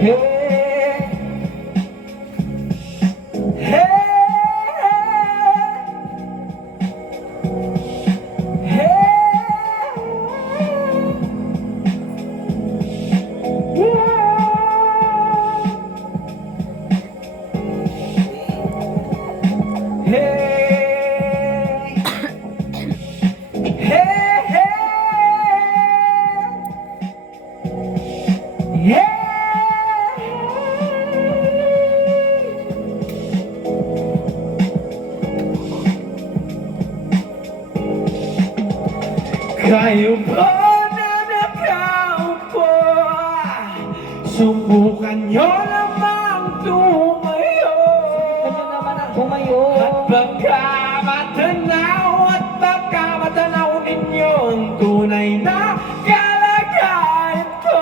Hey, hey, kayo ba na nakaupo? Subukan nyo namang tumayo. At baka matanaw ninyo ang tunay na kalagayan ko.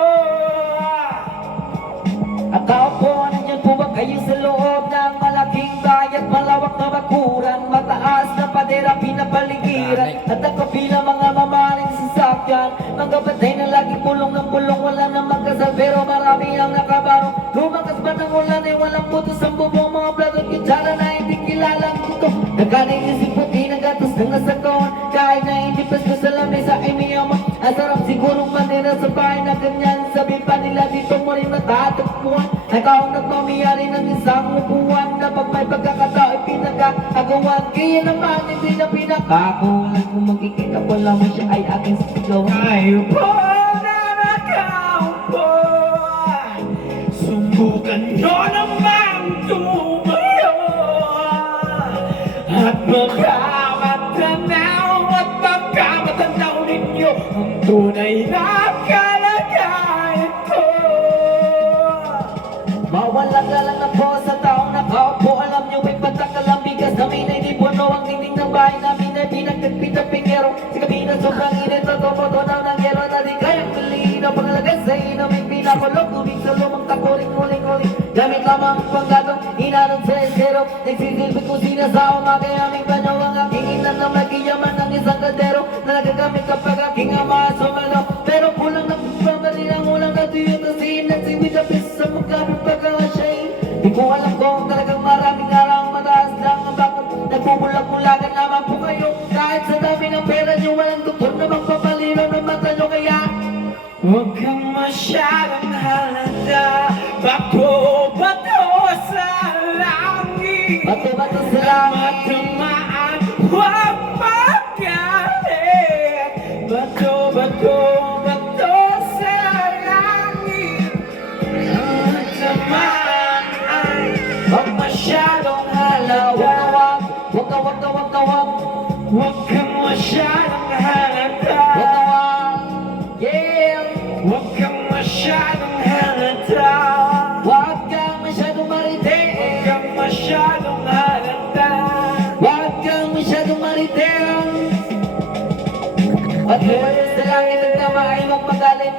At tao po, nandyan po ba kayo sa loob ng malaking bayan, malawak na bakuran, mataas na padera, pinapaligiran, at nakapila mga mamaling sasakyan, mga batay na laging pulong ng pulong, wala na magkasal pero marami ang nakabarong. Lumakas ba ng ulan ay walang putos ang bubong, mga plato at kutsara na hindi kilalang kuto. Nagkanigising puti ng gatos ng nasagawan, kahit na hindi pasko sa lamesa ay mayaman. Ang sarap sigurong manira sa bahay na ganyan, sabi pa nila dito mo rin matatagpuan. Ikaw ang nagmamayari ng isang upuan na pag may pagkakatao ay pinag-aagawan. Kaya naman hindi na pinakakulan, kung magkikita ko lamang siya ay aking sigaw. Kayo po na nakaupo, subukan nyo namang tumayo. At baka matanaw ninyo ang tunay na kalagayan ko. Mawala-gala na po sa taong nakaupo. Alam nyo may patakal ang bigas namin ay di puno. Ang dingding ng bahay namin ay pinagpitapingero. Sa kabina sobrang init at tomoto daw ng yelo na di kayang tuliin ang pangalagay sa inaming pinakulog. Tubig sa lumang takuling-uling-uling, gamit lamang panggatong inanong sa estero. Nagsisilbi kung sinasawa mga aming banyo. Ang aking inan na magiyaman ng isang kaldero na nagagamit kapag aking ama sumalo. Pero kulang na pagpapali ng ulang na tuyo na sinagsiwid na piso sa magkabit pagkakasyain. Di ko alam kung talagang maraming araw mataas lang ang bakit nagbubulag-bulagan naman po kayo. Kahit sa dami ng pera nyo walang doktor na magpapalino ng mata nyo. Kaya huwag kang masyadong halata, bato-bato sa langit. bato-bato sa langit, Matamaan, huwag magalit. Bato-bato sa langit. Matamaan ay huwag masyadong halata. Huwag kang masyadong halata. Yeah. Huwag kang masyadong halata. Huwag kang masyadong marite. Huwag kang masyadong halata. Huwag kang masyadong marite. At huwag sa langit at tama ay magmagalit.